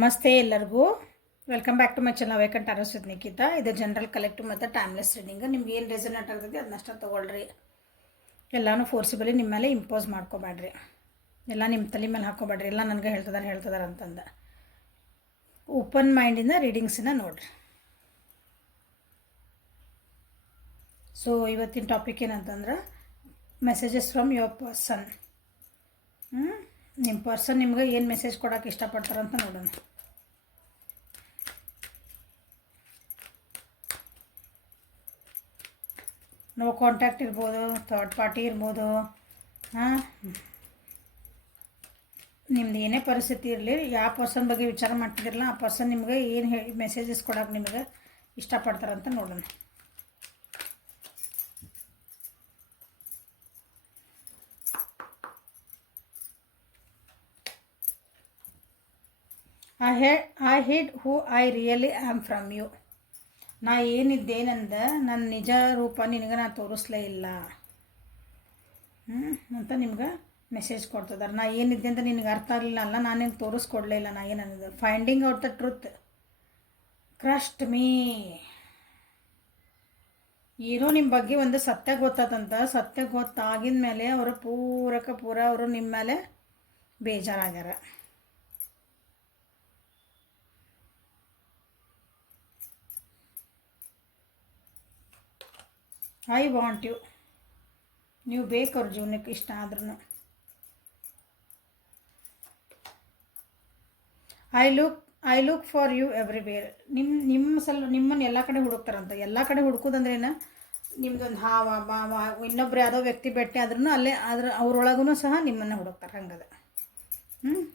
ನಮಸ್ತೆ ಎಲ್ಲರಿಗೂ. Welcome back to my channel vacant arrows with Nikhita. ಇದು ಜನರಲ್ ಕಲೆಕ್ಟಿವ್ ಮತ್ತು ಟೈಮ್ಲೆಸ್ ರೀಡಿಂಗ್. ನಿಮ್ಗೆ ಏನು ರೆಸನೇಟ್ ಆಗ್ತದೆ ಅದನ್ನಷ್ಟ ತೊಗೊಳ್ರಿ. ಎಲ್ಲನೂ ಫೋರ್ಸಿಬಲಿ ನಿಮ್ಮ ಮೇಲೆ ಇಂಪೋಸ್ ಮಾಡ್ಕೋಬೇಡ್ರಿ. ಎಲ್ಲ ನಿಮ್ಮ ತಲೆ ಮೇಲೆ ಹಾಕ್ಕೋಬೇಡ್ರಿ. ಎಲ್ಲ ನನಗೆ ಹೇಳ್ತದಾರೆ ಅಂತಂದು ಓಪನ್ ಮೈಂಡಿಂದ ರೀಡಿಂಗ್ಸನ್ನ ನೋಡಿರಿ. ಸೊ ಇವತ್ತಿನ ಟಾಪಿಕ್ ಏನಂತಂದ್ರೆ ಮೆಸೇಜಸ್ ಫ್ರಮ್ ಯುವರ್ ಪರ್ಸನ್. ನಿಮ್ಮ ಪರ್ಸನ್ ನಿಮ್ಗೆ ಏನು ಮೆಸೇಜ್ ಕೊಡೋಕೆ ಇಷ್ಟಪಡ್ತಾರಂತ ನೋಡೋಣ. ನೋ ಕಾಂಟ್ಯಾಕ್ಟ್ ಇರ್ಬೋದು, ಥರ್ಡ್ ಪಾರ್ಟಿ ಇರ್ಬೋದು. ನಿಮ್ದು ಏನೇ ಪರಿಸ್ಥಿತಿ ಇರಲಿ, ಯಾವ ಪರ್ಸನ್ ಬಗ್ಗೆ ವಿಚಾರ ಮಾಡ್ತಿದ್ದಿರಲ್ಲ ಆ ಪರ್ಸನ್ ನಿಮ್ಗೆ ಏನು ಮೆಸೇಜಸ್ ಕೊಡೋಕೆ ನಿಮಗೆ ಇಷ್ಟಪಡ್ತಾರಂತ ನೋಡೋಣ. I hid who I really am from you. ನಾ ಏನಿದ್ದೇನಂದ ನನ್ನ ನಿಜ ರೂಪ ನಿನಗೆ ನಾ ತೋರಿಸ್ಲೇ ಇಲ್ಲ ಅಂತ ನಿಮ್ಗೆ ಮೆಸೇಜ್ ಕೊಡ್ತಿದ್ದಾರೆ. ನಾ ಏನಿದ್ದೆ ಅಂತ ನಿನಗೆ ಅರ್ಥ ಆಗಲಿಲ್ಲ ಅಲ್ಲ, ನಾನು ನಿನಗೆ ತೋರಿಸ್ಕೊಡ್ಲೇ ಇಲ್ಲ. ನಾ ಏನಂದ finding out the truth trust me. ಏನೋ ನಿಮ್ಮ ಬಗ್ಗೆ ಒಂದು ಸತ್ಯ ಗೊತ್ತಾತಂತ. ಸತ್ಯ ಗೊತ್ತಾಗಿದ ಮೇಲೆ ಅವರು ಪೂರ ಅವರು ನಿಮ್ಮ ಮೇಲೆ ಬೇಜಾರಾಗ್ಯಾರ. I want you. ನೀವು ಬೇಕು ಅವ್ರ ಜೀವನಕ್ಕೆ ಇಷ್ಟ ಆದ್ರೂ. I look for you everywhere. ನಿಮ್ಮನ್ನು ಎಲ್ಲ ಕಡೆ ಹುಡುಕ್ತಾರಂತ. ಎಲ್ಲ ಕಡೆ ಹುಡುಕೋದಂದ್ರೇನು, ನಿಮ್ದೊಂದು ಹಾವ ಭಾವ ಇನ್ನೊಬ್ರು ಯಾವುದೋ ವ್ಯಕ್ತಿ ಭೇಟಿ ಆದ್ರೂ ಅಲ್ಲೇ ಅವ್ರೊಳಗೂ ಸಹ ನಿಮ್ಮನ್ನು ಹುಡುಕ್ತಾರೆ. ಹಂಗದ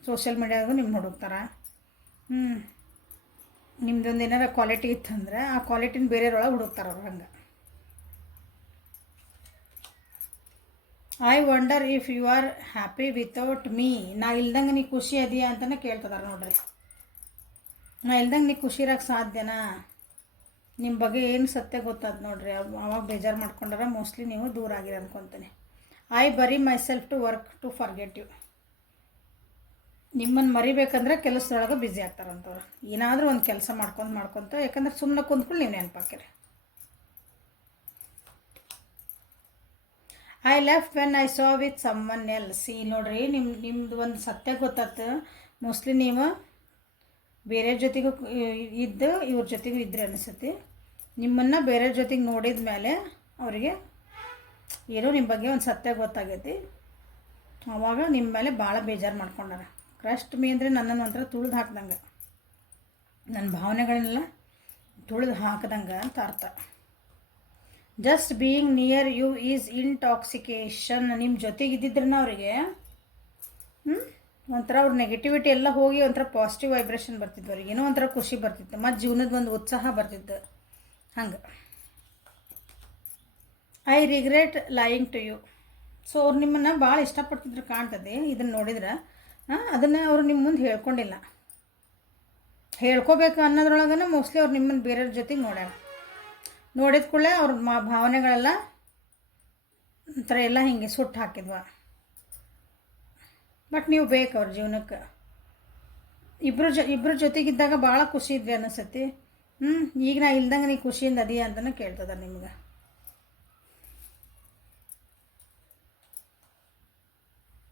ಸೋಷಿಯಲ್ ಮೀಡಿಯಾಗೂ ನಿಮ್ಮ ಹುಡುಕ್ತಾರೆ. ನಿಮ್ದೊಂದು ಏನಾರ ಕ್ವಾಲಿಟಿ ಇತ್ತಂದ್ರೆ ಆ ಕ್ವಾಲಿಟಿನ ಬೇರೆಯವ್ರೊಳಗೆ ಹುಡುಕ್ತಾರೆ ಅವ್ರು. ಹಂಗೆ I wonder if you are happy without me. ನಾ ಇಲ್ದಂಗೆ ನೀ ಖುಷಿ ಅದೀಯಾ ಅಂತಲೇ ಕೇಳ್ತದಾರೆ ನೋಡ್ರಿ. ನಾ ಇಲ್ದಂಗೆ ನೀ ಖುಷಿ ಇರೋಕ್ಕೆ ಸಾಧ್ಯನಾ? ನಿಮ್ಮ ಬಗ್ಗೆ ಏನು ಸತ್ಯ ಗೊತ್ತಾದ ನೋಡ್ರಿ. ಅವಾಗ ಬೇಜಾರು ಮಾಡ್ಕೊಂಡಾರ. ಮೋಸ್ಟ್ಲಿ ನೀವು ದೂರ ಆಗಿರ ಅನ್ಕೊತೀನಿ. I bury myself to work to forget you. ನಿಮ್ಮನ್ನು ಮರಿಬೇಕಂದ್ರೆ ಕೆಲಸದೊಳಗೆ ಬ್ಯುಸಿ ಆಗ್ತಾರಂತವ್ರು. ಏನಾದರೂ ಒಂದು ಕೆಲಸ ಮಾಡ್ಕೊತ ಯಾಕಂದ್ರೆ ಸುಮ್ಮನೆ ಕುಂತ್ಕೊಂಡು ನೀವು ನೆನಪಾಕಿರಿ. I left when I saw with someone else. ಈ ನೋಡ್ರಿ, ನಿಮ್ದು ಒಂದು ಸತ್ಯ ಗೊತ್ತಾಯ್ತು. ಮೋಸ್ಟ್ಲಿ ನೀವು ಬೇರೆ ಜೊತೆಗೂ ಇವ್ರ ಜೊತೆಗೂ ಇದ್ರಿ ಅನಿಸುತ್ತೆ. ನಿಮ್ಮನ್ನು ಬೇರೆ ಜೊತೆಗೆ ನೋಡಿದ ಮೇಲೆ ಅವರಿಗೆ ಏನೋ ನಿಮ್ಮ ಬಗ್ಗೆ ಒಂದು ಸತ್ಯ ಗೊತ್ತಾಗೈತಿ. ಆವಾಗ ನಿಮ್ಮ ಮೇಲೆ ಭಾಳ ಬೇಜಾರು ಮಾಡ್ಕೊಂಡಾರ. ಕ್ರಸ್ಟ್ ಮೀ ಅಂದರೆ ನನ್ನನ್ನು ಒಂಥರ ತುಳಿದು ಹಾಕ್ದಂಗೆ, ನನ್ನ ಭಾವನೆಗಳನ್ನೆಲ್ಲ ತುಳಿದು ಹಾಕ್ದಂಗೆ ಅಂತ ಅರ್ಥ. Just being near you is intoxication. ನಿಮ್ಮ ಜೊತೆಗಿದ್ದಿದ್ರನ್ನ ಅವರಿಗೆ ಒಂಥರ ಅವ್ರ ನೆಗೆಟಿವಿಟಿ ಎಲ್ಲ ಹೋಗಿ ಒಂಥರ ಪಾಸಿಟಿವ್ ವೈಬ್ರೇಷನ್ ಬರ್ತಿತ್ತು. ಅವ್ರಿಗೆ ಏನೋ ಒಂಥರ ಖುಷಿ ಬರ್ತಿತ್ತು, ಮತ್ತು ಜೀವನದ ಒಂದು ಉತ್ಸಾಹ ಬರ್ತಿತ್ತು. ಹಂಗೆ I regret lying to you. So ಅವ್ರು ನಿಮ್ಮನ್ನು ಭಾಳ ಇಷ್ಟಪಡ್ತಿದ್ರು ಕಾಣ್ತದೆ. ಇದನ್ನು ನೋಡಿದ್ರೆ ಅದನ್ನು ಅವರು ನಿಮ್ಮ ಮುಂದೆ ಹೇಳ್ಕೊಂಡಿಲ್ಲ. ಹೇಳ್ಕೋಬೇಕು ಅನ್ನೋದ್ರೊಳಗನ ಮೋಸ್ಟ್ಲಿ ಅವ್ರು ನಿಮ್ಮನ್ನು ಬೇರೆಯವ್ರ ಜೊತೆಗೆ ನೋಡಿದ ಕೂಡಲೇ ಅವ್ರ ಭಾವನೆಗಳೆಲ್ಲ ಒಂಥರ ಎಲ್ಲ ಹಿಂಗೆ ಸುಟ್ಟು ಹಾಕಿದ್ವ. ಬಟ್ ನೀವು ಬೇಕು ಅವ್ರ ಜೀವನಕ್ಕೆ. ಇಬ್ಬರು ಜೊತೆಗಿದ್ದಾಗ ಭಾಳ ಖುಷಿ ಇದ್ರಿ ಅನಿಸತಿ. ಈಗ ನಾ ಇಲ್ದಂಗೆ ನೀ ಖುಷಿಯಿಂದ ಅದೀಯ ಅಂತಲೂ ಕೇಳ್ತದ ನಿಮ್ಗೆ.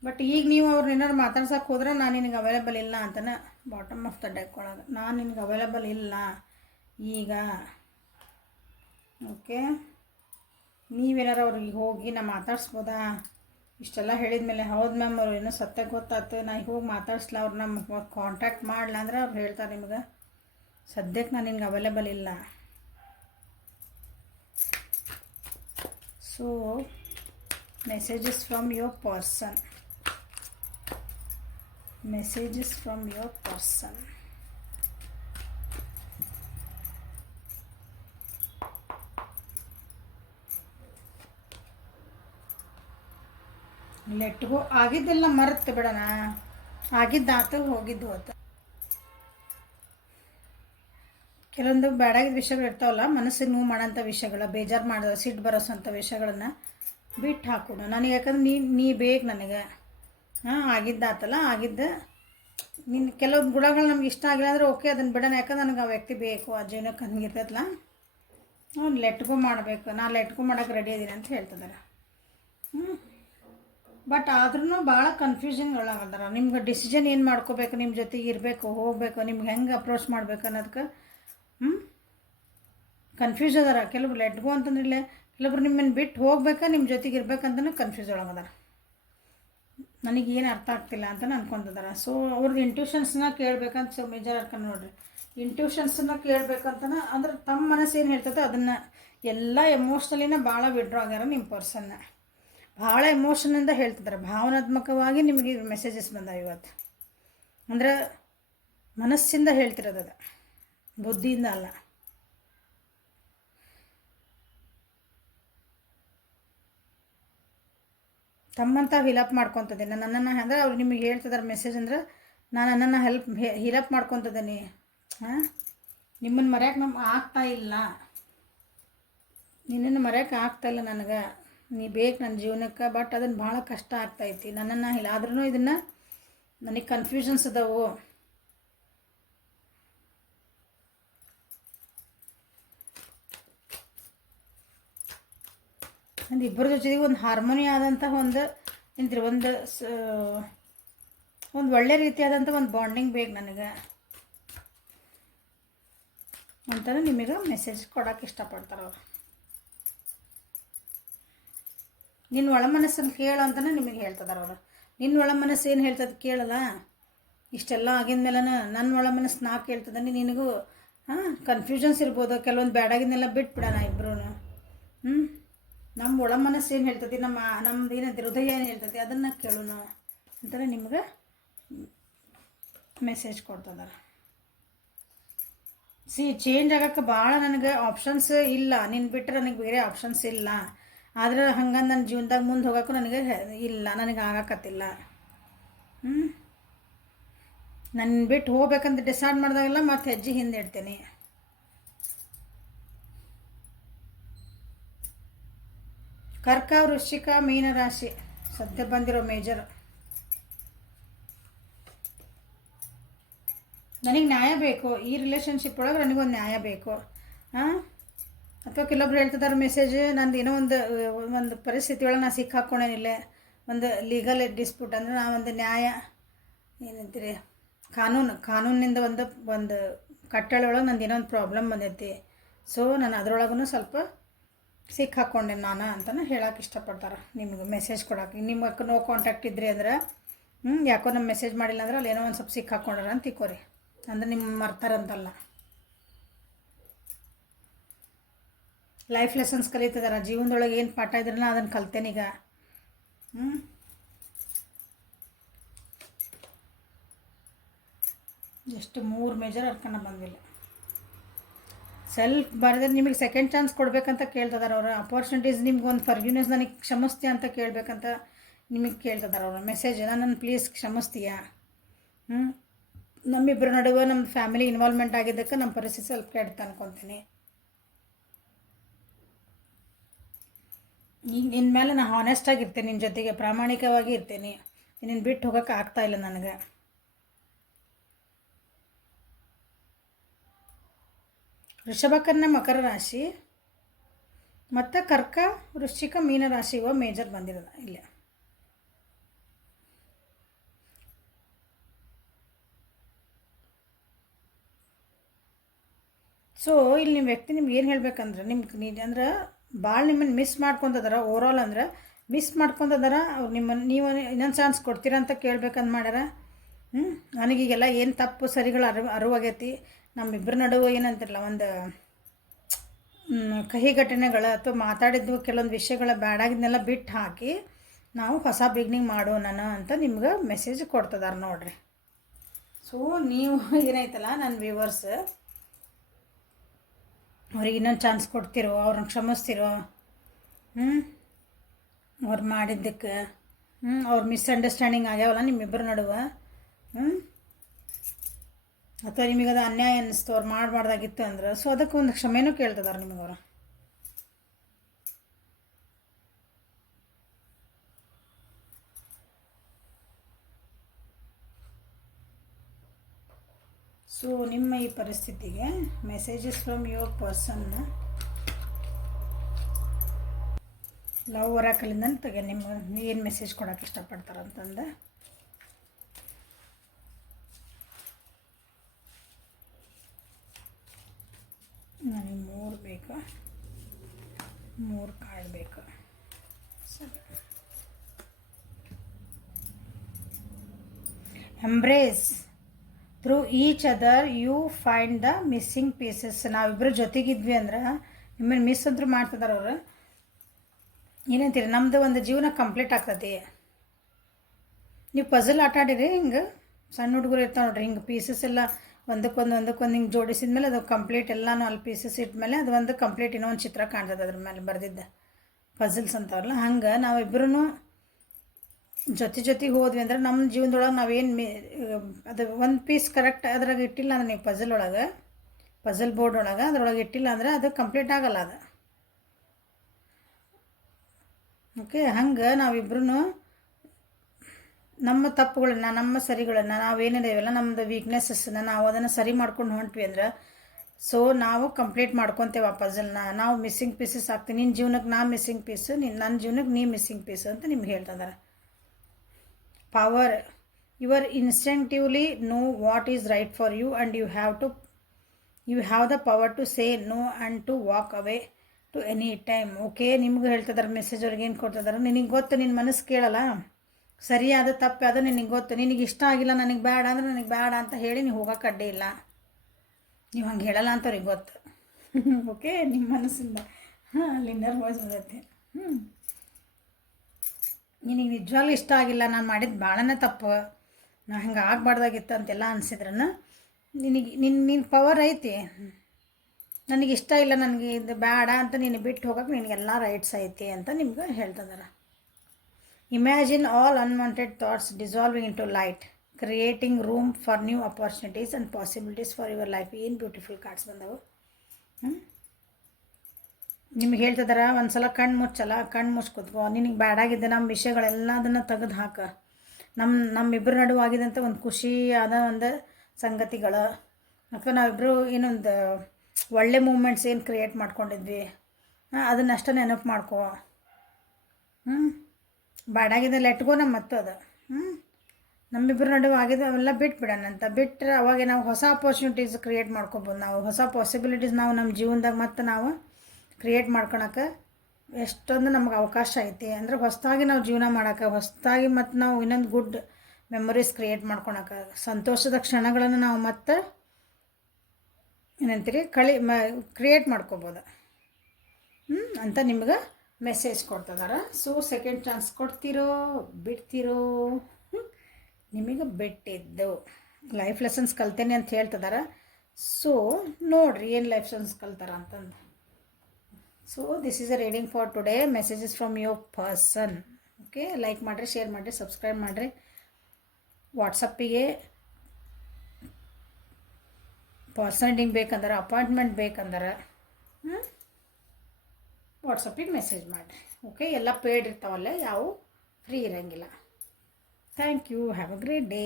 ಬಟ್ ಈಗ ನೀವು ಅವ್ರನ್ನ ಏನಾರು ಮಾತಾಡ್ಸೋಕೆ ಹೋದ್ರೆ ನಾನು ನಿನಗೆ ಅವೈಲೇಬಲ್ ಇಲ್ಲ ಅಂತಲೇ ಬಾಟಮ್ ಆಫ್ ದ ಡೆಕ್ ಒಳಗೆ ನಾನು ನಿನಗೆ ಅವೈಲೇಬಲ್ ಇಲ್ಲ ಈಗ. ಓಕೆ, ನೀವೇನಾರು ಅವ್ರಿಗೆ ಹೋಗಿ ನಾ ಮಾತಾಡ್ಸ್ಬೋದಾ? ಇಷ್ಟೆಲ್ಲ ಹೇಳಿದ ಮೇಲೆ ಹೌದು ಮ್ಯಾಮ್ ಅವ್ರು ಏನೋ ಸತ್ಯ ಗೊತ್ತಾಯ್ತು, ನಾ ಹೋಗಿ ಮಾತಾಡ್ಸ್ಲ ಅವ್ರನ್ನ ಕಾಂಟ್ಯಾಕ್ಟ್ ಮಾಡಲ ಅಂದ್ರೆ ಅವ್ರು ಹೇಳ್ತಾರೆ ನಿಮ್ಗೆ ಸದ್ಯಕ್ಕೆ ನಾನು ನಿನ್ಗೆ ಅವೈಲೇಬಲ್ ಇಲ್ಲ. So messages from your person. Messages from your person. Let go. ಆಗಿದ್ದೆಲ್ಲ ಮರೆತು ಬಿಡೋಣ. ಆಗಿದ್ದಾತು, ಹೋಗಿದ್ದು ಅಂತ. ಕೆಲವೊಂದು ಬೇಡಾಗಿದ್ದ ವಿಷಯಗಳು ಇರ್ತಾವಲ್ಲ, ಮನಸ್ಸಿಗೆ ನೋವು ಮಾಡೋಂಥ ವಿಷಯಗಳ, ಬೇಜಾರು ಮಾಡೋ ಸಿಟ್ಟು ಬರೋಸೋಂಥ ವಿಷಯಗಳನ್ನು ಬಿಟ್ಟು ಹಾಕೋಣ ನನಗೆ. ಯಾಕಂದ್ರೆ ನೀ ಬೇಕು ನನಗೆ. ಆಗಿದ್ದಾತಲ್ಲ, ಆಗಿದ್ದ ಕೆಲವೊಂದು ಗುಣಗಳು ನಮ್ಗೆ ಇಷ್ಟ ಆಗಿಲ್ಲ ಅಂದರೆ ಓಕೆ ಅದನ್ನು ಬಿಡೋಣ, ಯಾಕಂದ್ರೆ ನನಗೆ ಆ ವ್ಯಕ್ತಿ ಬೇಕು, ಆ ಜೀವನಕ್ಕೆ ಹಂಗಿರ್ತೈತಲ್ಲ, ಅವ್ನು ಲೆಟ್ಗೂ ಮಾಡಬೇಕು, ನಾನು ಲೆಟ್ಗೂ ಮಾಡೋಕೆ ರೆಡಿ ಇದ್ದೀನಿ ಅಂತ ಹೇಳ್ತಿದ್ದಾರೆ. ಬಟ್ ಆದ್ರೂ ಭಾಳ ಕನ್ಫ್ಯೂಷನ್ಗಳಾಗದಾರ. ನಿಮ್ಗೆ ಡಿಸಿಷನ್ ಏನು ಮಾಡ್ಕೋಬೇಕು, ನಿಮ್ಮ ಜೊತೆಗೆ ಇರಬೇಕು, ಹೋಗಬೇಕು, ನಿಮ್ಗೆ ಹೆಂಗೆ ಅಪ್ರೋಚ್ ಮಾಡ್ಬೇಕು ಅನ್ನೋದಕ್ಕೆ ಕನ್ಫ್ಯೂಸ್ ಅದಾರ. ಕೆಲವ್ರು ಲೆಟ್ಗೋ ಅಂತಂದ್ರೆ ಕೆಲವ್ರು ನಿಮ್ಮನ್ನು ಬಿಟ್ಟು ಹೋಗ್ಬೇಕಾ ನಿಮ್ಮ ಜೊತೆಗೆ ಇರ್ಬೇಕಂತನೂ ಕನ್ಫ್ಯೂಸ್ ಒಳಗದಾರ. ನನಗೇನು ಅರ್ಥ ಆಗ್ತಿಲ್ಲ ಅಂತ ಅನ್ಕೊತಿದ್ದಾರೆ. ಸೊ ಅವ್ರದ್ದು ಇಂಟ್ಯೂಷನ್ಸ್ನ ಕೇಳಬೇಕಂತ ಸೊ ಮೇಜರ್ ಅರ್ಕೊಂಡು ನೋಡ್ರಿ, ಇಂಟ್ಯೂಷನ್ಸನ್ನ ಕೇಳಬೇಕಂತನ ಅಂದ್ರೆ ತಮ್ಮ ಮನಸ್ಸು ಏನು ಹೇಳ್ತೈತೆ ಅದನ್ನು ಎಲ್ಲ ಎಮೋಷ್ನಲಿನ ಭಾಳ ವಿಡ್ರಾ ಆಗ್ಯಾರ. ನಿಮ್ಮ ಪರ್ಸನ್ನ ಭಾಳ ಎಮೋಷನಿಂದ ಹೇಳ್ತಿದ್ದಾರೆ, ಭಾವನಾತ್ಮಕವಾಗಿ ನಿಮಗೆ ಮೆಸೇಜಸ್ ಬಂದಾವೆ ಇವತ್ತು. ಅಂದ್ರೆ ಮನಸ್ಸಿಂದ ಹೇಳ್ತಿರೋದು ಅದು, ಬುದ್ಧಿಯಿಂದ ಅಲ್ಲ. ತಮ್ಮಂತ ಹಿಲಪ್ ಮಾಡ್ಕೊತಿದ್ದೀನಿ ನನ್ನನ್ನು. ಅಂದರೆ ಅವ್ರು ನಿಮಗೆ ಹೇಳ್ತಿದ್ದಾರೆ ಮೆಸೇಜ್ ಅಂದ್ರೆ, ನಾನು ನನ್ನನ್ನು ಹಿಲಪ್ ಮಾಡ್ಕೊತಿದ್ದೀನಿ. ನಿಮ್ಮನ್ನು ಮರ್ಯಾಕೆ ನಮ್ಗೆ ಆಗ್ತಾಯಿಲ್ಲ, ನಿನ್ನನ್ನು ಮರ್ಯಾಕೆ ಆಗ್ತಾಯಿಲ್ಲ ನನಗೆ, ನೀ ಬೇಕು ನನ್ನ ಜೀವನಕ್ಕೆ. ಬಟ್ ಅದನ್ನು ಭಾಳ ಕಷ್ಟ ಆಗ್ತೈತಿ ನನ್ನನ್ನು ಇಲ್ಲ. ಆದ್ರೂ ಇದನ್ನು ನನಗೆ ಕನ್ಫ್ಯೂಷನ್ಸ್ ಅದಾವು. ಒಂದು ಇಬ್ಬರ ಜೊತೆಗೆ ಒಂದು ಹಾರ್ಮೋನಿ ಆದಂತಹ ಒಂದು ನಿಂತ್ರಿ, ಒಂದು ಒಳ್ಳೆ ರೀತಿಯಾದಂಥ ಒಂದು ಬಾಂಡಿಂಗ್ ಬೇಕು ನನಗೆ ಅಂತಲೂ ನಿಮಗೆ ಮೆಸೇಜ್ ಕೊಡೋಕೆ ಇಷ್ಟಪಡ್ತಾರೆ ಅವರು. ನಿನ್ನ ಒಳ ಮನಸ್ಸನ್ನು ಕೇಳು ಅಂತಲೇ ನಿಮಗೆ ಹೇಳ್ತಿದ್ದಾರೆ ಅವರು. ನಿನ್ನ ಒಳ ಮನಸ್ಸು ಏನು ಹೇಳ್ತದೆ ಕೇಳಲ್ಲ. ಇಷ್ಟೆಲ್ಲ ಆಗಿದ ಮೇಲೆ ನನ್ನ ಒಳ ಮನಸ್ಸು ನಾ ಕೇಳ್ತದೆ. ನಿನಗೂ ಕನ್ಫ್ಯೂಷನ್ಸ್ ಇರ್ಬೋದು, ಕೆಲವೊಂದು ಬ್ಯಾಡಾಗಿದ್ದನ್ನೆಲ್ಲ ಬಿಟ್ಬಿಡೋಣ ಇಬ್ಬರೂ. ನಮ್ಮ ಒಳ ಮನಸ್ಸು ಏನು ಹೇಳ್ತದೆ, ನಮ್ಮದು ಏನಂತ ಹೃದಯ ಏನು ಹೇಳ್ತದೆ ಅದನ್ನು ಕೇಳೋಣ ಅಂತಲೇ ನಿಮ್ಗೆ ಮೆಸೇಜ್ ಕೊಡ್ತಿದ್ದಾರೆ. ಚೇಂಜ್ ಆಗೋಕ್ಕೆ ಭಾಳ ನನಗೆ ಆಪ್ಷನ್ಸ್ ಇಲ್ಲ, ನಿನ್ನ ಬಿಟ್ಟರೆ ನನಗೆ ಬೇರೆ ಆಪ್ಷನ್ಸ್ ಇಲ್ಲ. ಆದರೆ ಹಂಗಂದು ನನ್ನ ಜೀವನದಾಗ ಮುಂದೆ ಹೋಗೋಕ್ಕೂ ನನಗೆ ಇಲ್ಲ, ನನಗೆ ಆಗಕತ್ತಿಲ್ಲ. ನನ್ನ ಬಿಟ್ಟು ಹೋಗ್ಬೇಕಂತ ಡಿಸೈಡ್ ಮಾಡಿದಾಗೆಲ್ಲ ಮತ್ತೆ ಹೆಜ್ಜೆ ಹಿಂದೆ ಇಡ್ತೀನಿ. ಕರ್ಕ, ವೃಶ್ಚಿಕ, ಮೀನರಾಶಿ ಸದ್ಯ ಬಂದಿರೋ ಮೇಜರ್. ನನಗೆ ನ್ಯಾಯ ಬೇಕು ಈ ರಿಲೇಷನ್ಶಿಪ್ ಒಳಗೆ, ನನಗೊಂದು ನ್ಯಾಯ ಬೇಕು. ಅಥವಾ ಕೆಲವೊಬ್ರು ಹೇಳ್ತಿದ್ದಾರೆ ಮೆಸೇಜ್, ನಂದು ಏನೋ ಒಂದು ಪರಿಸ್ಥಿತಿ ಒಳಗೆ ನಾನು ಸಿಕ್ಕಾಕ್ಕೊಂಡೇನಿಲ್ಲ, ಒಂದು ಲೀಗಲ್ ಡಿಸ್ಪ್ಯೂಟ್ ಅಂದರೆ ನಾ ಒಂದು ನ್ಯಾಯ ಏನಂತೀರಿ ಕಾನೂನಿನಿಂದ ಒಂದು ಕಟ್ಟಳೆ ಒಳಗೆ ನಂದು ಏನೋ ಒಂದು ಪ್ರಾಬ್ಲಮ್ ಬಂದೈತಿ. ಸೊ ನಾನು ಅದರೊಳಗೂ ಸ್ವಲ್ಪ ಸಿಕ್ಕಾಕ್ಕೊಂಡೆ ನಾನು ಅಂತಲೂ ಹೇಳೋಕೆ ಇಷ್ಟಪಡ್ತಾರೆ. ನಿಮ್ಗೆ ಮೆಸೇಜ್ ಕೊಡೋಕೆ ನಿಮ್ಗೆ ನೋ ಕಾಂಟ್ಯಾಕ್ಟ್ ಇದ್ರಿ ಅಂದ್ರೆ ಯಾಕೋ ನಮ್ಮ ಮೆಸೇಜ್ ಮಾಡಿಲ್ಲ ಅಂದ್ರೆ ಅಲ್ಲಿ ಏನೋ ಒಂದು ಸ್ವಲ್ಪ ಸಿಕ್ಕಾಕ್ಕೊಂಡ್ರ ಅಂತ ತಿಕ್ಕೋರಿ, ಅಂದ್ರೆ ನಿಮ್ಮ ಮರ್ತಾರಂತಲ್ಲ. ಲೈಫ್ ಲೆಸನ್ಸ್ ಕಲಿತಿದಾರ, ಜೀವನದೊಳಗೆ ಏನು ಪಾಠ ಇದ್ರಲ್ಲ ಅದನ್ನು ಕಲ್ತೇನೀಗ. ಎಷ್ಟು 3 ಮೇಜರ್ ಅರ್ಕಣ ಬಂದಿಲ್ಲ. ಸೆಲ್ಫ್ ಬರೆದ್ರೆ ನಿಮಗೆ ಸೆಕೆಂಡ್ ಚಾನ್ಸ್ ಕೊಡಬೇಕಂತ ಕೇಳ್ತಿದ್ದಾರೆ ಅವರು. ಅಪರ್ಚುನಿಟೀಸ್ ನಿಮ್ಗೆ ಒಂದು ಫರ್ಗ್ಯೂನೆಸ್, ನನಗೆ ಕ್ಷಮಿಸ್ತೀಯ ಅಂತ ಕೇಳಬೇಕಂತ ನಿಮಗೆ ಕೇಳ್ತಿದ್ದಾರೆ ಅವರು ಮೆಸೇಜ್. ನನ್ನನ್ನು ಪ್ಲೀಸ್ ಕ್ಷಮಿಸ್ತೀಯ. ನಮ್ಮಿಬ್ಬರ ನಡುವೆ ನಮ್ಮ ಫ್ಯಾಮಿಲಿ ಇನ್ವಾಲ್ವ್ಮೆಂಟ್ ಆಗಿದ್ದಕ್ಕೆ ನಮ್ಮ ಪರಿಸ್ಥಿತಿ ಸ್ವಲ್ಪ ಕೆಡ್ತ ಅನ್ಕೊತೀನಿ. ಈಗ ಇನ್ಮೇಲೆ ನಾನು ಹಾನೆಸ್ಟಾಗಿರ್ತೇನೆ, ನಿನ್ನ ಜೊತೆಗೆ ಪ್ರಾಮಾಣಿಕವಾಗಿ ಇರ್ತೇನೆ. ನಿನ್ನ ಬಿಟ್ಟು ಹೋಗೋಕೆ ಆಗ್ತಾಯಿಲ್ಲ ನನಗೆ. ವೃಷಭಕನ್ನ ಮಕರ ರಾಶಿ ಮತ್ತು ಕರ್ಕ, ವೃಶ್ಚಿಕ, ಮೀನ ರಾಶಿ ಇವ ಮೇಜರ್ ಬಂದಿರೋದು ಇಲ್ಲಿ. ಸೊ ಇಲ್ಲಿ ನಿಮ್ಮ ವ್ಯಕ್ತಿ ನಿಮ್ಗೆ ಏನು ಹೇಳ್ಬೇಕಂದ್ರೆ, ನಿಮ್ಗೆ ಅಂದ್ರೆ ಭಾಳ ನಿಮ್ಮನ್ನು ಮಿಸ್ ಮಾಡ್ಕೊತದಾರ. ಓವರಾಲ್ ಅಂದ್ರೆ ಮಿಸ್ ಮಾಡ್ಕೊತದಾರ ಅವ್ರು ನಿಮ್ಮನ್ನು. ನೀವು ಇನ್ನೊಂದು ಚಾನ್ಸ್ ಕೊಡ್ತೀರಾ ಅಂತ ಕೇಳ್ಬೇಕಂತ ಮಾಡ್ಯಾರ. ನನಗೀಗೆಲ್ಲ ಏನು ತಪ್ಪು ಸರಿಗಳು ಅರಿವಾಗೈತಿ. ನಮ್ಮಿಬ್ಬರ ನಡುವೆ ಏನಂತಿರಲ್ಲ, ಒಂದು ಕಹಿ ಘಟನೆಗಳು ಅಥವಾ ಮಾತಾಡಿದ್ವು ಕೆಲವೊಂದು ವಿಷಯಗಳ ಬ್ಯಾಡಾಗಿದ್ನೆಲ್ಲ ಬಿಟ್ಟು ಹಾಕಿ ನಾವು ಹೊಸ ಬಿಗ್ನಿಂಗ್ ಮಾಡೋಣ ಅಂತ ನಿಮ್ಗೆ ಮೆಸೇಜ್ ಕೊಡ್ತಿದ್ದಾರೆ ನೋಡ್ರಿ. ಸೊ ನೀವು ಏನೈತಲ್ಲ ನನ್ನ ವ್ಯೂವರ್ಸ್, ಅವ್ರಿಗೆ ಇನ್ನೊಂದು ಚಾನ್ಸ್ ಕೊಡ್ತಿರೋ, ಅವ್ರನ್ನ ಕ್ಷಮಿಸ್ತಿರೋ, ಅವ್ರು ಮಾಡಿದ್ದಕ್ಕೆ ಅವ್ರ ಮಿಸ್ಅಂಡರ್ಸ್ಟ್ಯಾಂಡಿಂಗ್ ಆಗ್ಯಾವಲ್ಲ ನಿಮ್ಮಿಬ್ಬರ ನಡುವೆ, ಅಥವಾ ನಿಮಗದು ಅನ್ಯಾಯ ಅನ್ನಿಸ್ತು, ಅವ್ರು ಮಾಡಬಾರ್ದಾಗಿತ್ತು ಅಂದ್ರೆ, ಸೊ ಅದಕ್ಕೆ ಒಂದು ಕ್ಷಮೆನೂ ಕೇಳ್ತಿದ್ದಾರೆ ನಿಮಗವರು. ಸೊ ನಿಮ್ಮ ಈ ಪರಿಸ್ಥಿತಿಗೆ ಮೆಸೇಜಸ್ ಫ್ರಮ್ ಯುವರ್ ಪರ್ಸನ್ನ ಲವ್ ಒರಾಕಲಿಂದ ತೆಗೆ ನಿಮ್ಗೆ ಏನು ಮೆಸೇಜ್ ಕೊಡೋಕೆ ಇಷ್ಟಪಡ್ತಾರಂತಂದು. ನನಗೆ 3 ಬೇಕು, 3 ಕಾರ್ಡ್ ಬೇಕು. ಸರಿ. Embrace through each other you find the missing pieces. ನಾವಿಬ್ಬರು ಜೊತೆಗಿದ್ವಿ ಅಂದ್ರೆ ನಿಮ್ಮನ್ನು ಮಿಸ್ ಅಂತೂ ಮಾಡ್ತಿದಾರೆ ಅವರು. ಏನಂತೀರಿ, ನಮ್ಮದು ಒಂದು ಜೀವನ ಕಂಪ್ಲೀಟ್ ಆಗ್ತದೆ. ನೀವು ಪಝಲ್ ಆಟ ಆಡಿರಿ, ಹಿಂಗೆ ಸಣ್ಣ ಹುಡುಗರು ಇರ್ತಾವೆ ನೋಡ್ರಿ, ಹಿಂಗೆ ಪೀಸಸ್ ಎಲ್ಲ ಒಂದಕ್ಕೊಂದು ಹಿಂಗೆ ಜೋಡಿಸಿದ ಮೇಲೆ ಅದು ಕಂಪ್ಲೀಟ್ ಎಲ್ಲನೂ ಅಲ್ಲಿ ಪೀಸಸ್ ಇಟ್ಮೇಲೆ ಅದು ಒಂದು ಕಂಪ್ಲೀಟ್ ಇನ್ನೂ ಒಂದು ಚಿತ್ರ ಕಾಣ್ತದೆ ಅದ್ರ ಮೇಲೆ ಬರೆದಿದ್ದ ಪಝಲ್ಸ್ ಅಂತಾವಲ್ಲ. ಹಂಗೆ ನಾವಿಬ್ಬರೂ ಜೊತೆಗೆ ಹೋದ್ವಿ ಅಂದ್ರೆ ನಮ್ಮ ಜೀವನದೊಳಗೆ ನಾವೇನು ಅದು ಒಂದು ಪೀಸ್ ಕರೆಕ್ಟ್ ಅದ್ರಾಗ ಇಟ್ಟಿಲ್ಲ ಅಂದ್ರೆ ನೀವು ಪಝಲ್ ಬೋರ್ಡ್ ಒಳಗೆ ಅದ್ರೊಳಗೆ ಇಟ್ಟಿಲ್ಲ ಅಂದರೆ ಅದು ಕಂಪ್ಲೀಟ್ ಆಗಲ್ಲ ಅದು. ಓಕೆ, ಹಂಗೆ ನಾವಿಬ್ರೂ ನಮ್ಮ ತಪ್ಪುಗಳನ್ನ, ನಮ್ಮ ಸರಿಗಳನ್ನು, ನಾವೇನಿದೇವಲ್ಲ ನಮ್ಮದು ವೀಕ್ನೆಸ್ಸನ್ನು ನಾವು ಅದನ್ನು ಸರಿ ಮಾಡ್ಕೊಂಡು ಹೊಂಟ್ವಿ ಅಂದ್ರೆ ಸೊ ನಾವು ಕಂಪ್ಲೀಟ್ ಮಾಡ್ಕೊತೇವೆ ಆ ಪಝಲ್ನ. ನಾವು ಮಿಸ್ಸಿಂಗ್ ಪೀಸಸ್ ಆಗ್ತೀವಿ. ನಿನ್ನ ಜೀವನಕ್ಕೆ ನಾ ಮಿಸ್ಸಿಂಗ್ ಪೀಸು, ನನ್ನ ಜೀವನಕ್ಕೆ ನೀ ಮಿಸ್ಸಿಂಗ್ ಪೀಸು ಅಂತ ನಿಮ್ಗೆ ಹೇಳ್ತಿದ್ದಾರೆ. Power, you are instinctively know what is right for you and you have the power to say no and to walk away to any time. Okay, ನಿಮ್ಗೆ ಹೇಳ್ತಿದ್ದಾರೆ ಮೆಸೇಜ್ ಅವ್ರಿಗೆ ಏನು ಕೊಡ್ತಿದ್ದಾರೆ. ನಿನಗೆ ಗೊತ್ತು, ನಿನ್ನ ಮನಸ್ಸು ಕೇಳಲ್ಲ, ಸರಿಯಾದ ತಪ್ಪು ನಿನಗೆ ಗೊತ್ತು. ನಿನಗೆ ಇಷ್ಟ ಆಗಿಲ್ಲ, ನನಗೆ ಬೇಡ ಅಂದ್ರೆ ನನಗೆ ಬೇಡ ಅಂತ ಹೇಳಿ ನೀವು ಹೋಗೋಕೆ ಅಡ್ಡಿ ಇಲ್ಲ. ನೀವು ಹಂಗೆ ಹೇಳಲ್ಲ ಅಂತ ಅವ್ರಿಗೆ ಗೊತ್ತು. ಓಕೆ, ನಿಮ್ಮ ಮನಸ್ಸಿಂದ ಲಿನ್ನರ್ ವಾಯ್ಸ್ ಬಂದೈತೆ. ನಿನಗೆ ನಿಜವಾಗ್ಲೂ ಇಷ್ಟ ಆಗಿಲ್ಲ, ನಾನು ಮಾಡಿದ್ದು ಭಾಳನೇ ತಪ್ಪು, ನಾ ಹಂಗೆ ಆಗಬಾರ್ದಾಗಿತ್ತು ಅಂತೆಲ್ಲ ಅನಿಸಿದ್ರೂ ನಿನ್ನ ಪವರ್ ಐತಿ. ನನಗೆ ಇಷ್ಟ ಇಲ್ಲ, ನನಗೆ ಇದು ಬೇಡ ಅಂತ ನೀನು ಬಿಟ್ಟು ಹೋಗೋಕೆ ನಿನಗೆಲ್ಲ ರೈಟ್ಸ್ ಐತಿ ಅಂತ ನಿಮ್ಗೆ ಹೇಳ್ತಿದ್ದಾರೆ. Imagine all unwanted thoughts dissolving into light, creating room for new opportunities and possibilities for your life. ಏನು ಬ್ಯೂಟಿಫುಲ್ ಕಾರ್ಡ್ಸ್ ಬಂದವು. ನಿಮ್ಗೆ ಹೇಳ್ತಿದಾರ ಒಂದು ಸಲ ಕಣ್ಣು ಮುಚ್ಚು ಕೂತ್ಕೋ. ನಿನಗೆ ಬ್ಯಾಡಾಗಿದ್ದೆ ನಮ್ಮ ವಿಷಯಗಳೆಲ್ಲದನ್ನು ತೆಗೆದು ಹಾಕ. ನಮ್ಮಿಬ್ಬರ ನಡುವಾಗಿದ್ದಂಥ ಒಂದು ಖುಷಿಯಾದ ಒಂದು ಸಂಗತಿಗಳು ಅಥವಾ ನಾವಿಬ್ಬರು ಏನೊಂದು ಒಳ್ಳೆ ಮೂಮೆಂಟ್ಸ್ ಏನು ಕ್ರಿಯೇಟ್ ಮಾಡ್ಕೊಂಡಿದ್ವಿ ಅದನ್ನಷ್ಟು ನೆನಪು ಮಾಡ್ಕೋ. ಬ್ಯಾಡಾಗಿದೆ ಲೆಟ್ಗೋ ನಮ್ಮ ಮತ್ತು ಅದು ನಮ್ಮಿಬ್ಬರ ನಡುವೆ ಆಗಿದ್ದು ಅವೆಲ್ಲ ಬಿಟ್ಟರೆ ಅವಾಗ ನಾವು ಹೊಸ ಅಪಾರ್ಚುನಿಟೀಸ್ ಕ್ರಿಯೇಟ್ ಮಾಡ್ಕೊಬೋದು. ನಾವು ಹೊಸ ಪಾಸಿಬಿಲಿಟೀಸ್ ನಮ್ಮ ಜೀವನದಾಗ ಮತ್ತು ನಾವು ಕ್ರಿಯೇಟ್ ಮಾಡ್ಕೊಳಕ್ಕೆ ಎಷ್ಟೊಂದು ನಮ್ಗೆ ಅವಕಾಶ ಐತಿ. ಅಂದರೆ ಹೊಸದಾಗಿ ನಾವು ಜೀವನ ಮಾಡೋಕೆ, ಹೊಸದಾಗಿ ಮತ್ತು ನಾವು ಇನ್ನೊಂದು ಗುಡ್ ಮೆಮೊರೀಸ್ ಕ್ರಿಯೇಟ್ ಮಾಡ್ಕೊಳಕ್ಕೆ, ಸಂತೋಷದ ಕ್ಷಣಗಳನ್ನು ನಾವು ಮತ್ತೆ ಏನಂತೀರಿ ಕ್ರಿಯೇಟ್ ಮಾಡ್ಕೊಬೋದು ಅಂತ ನಿಮ್ಗೆ ಮೆಸೇಜ್ ಕೊಡ್ತಿದ್ದಾರೆ. ಸೊ ಸೆಕೆಂಡ್ ಚಾನ್ಸ್ ಕೊಡ್ತಿರೋ ಬಿಡ್ತಿರೋ, ನಿಮಗೆ ಬಿಟ್ಟಿದ್ದು ಲೈಫ್ ಲೆಸನ್ಸ್ ಕಲ್ತೇನೆ ಅಂತ ಹೇಳ್ತಿದ್ದಾರೆ. ಸೊ ನೋಡಿರಿ ಏನು ಲೈಫ್ ಲೆಸನ್ಸ್ ಕಲ್ತಾರ ಅಂತಂದು. So this is a reading for today. Messages from your person. Okay, like ಮಾಡಿರಿ, ಶೇರ್ ಮಾಡಿರಿ, ಸಬ್ಸ್ಕ್ರೈಬ್ ಮಾಡಿರಿ. ವಾಟ್ಸಪ್ಪಿಗೆ ಪರ್ಸನ್ ರೀಡಿಂಗ್ ಬೇಕಂದ್ರೆ, ಅಪಾಯಿಂಟ್ಮೆಂಟ್ ಬೇಕಂದ್ರೆ ವಾಟ್ಸಪ್ಪಿಗೆ ಮೆಸೇಜ್ ಮಾಡಿರಿ. ಓಕೆ, ಎಲ್ಲ ಪೇಯ್ಡ್ ಇರ್ತಾವಲ್ಲ, ಯಾವ ಫ್ರೀ ಇರೋಂಗಿಲ್ಲ. Thank you. Have a great day.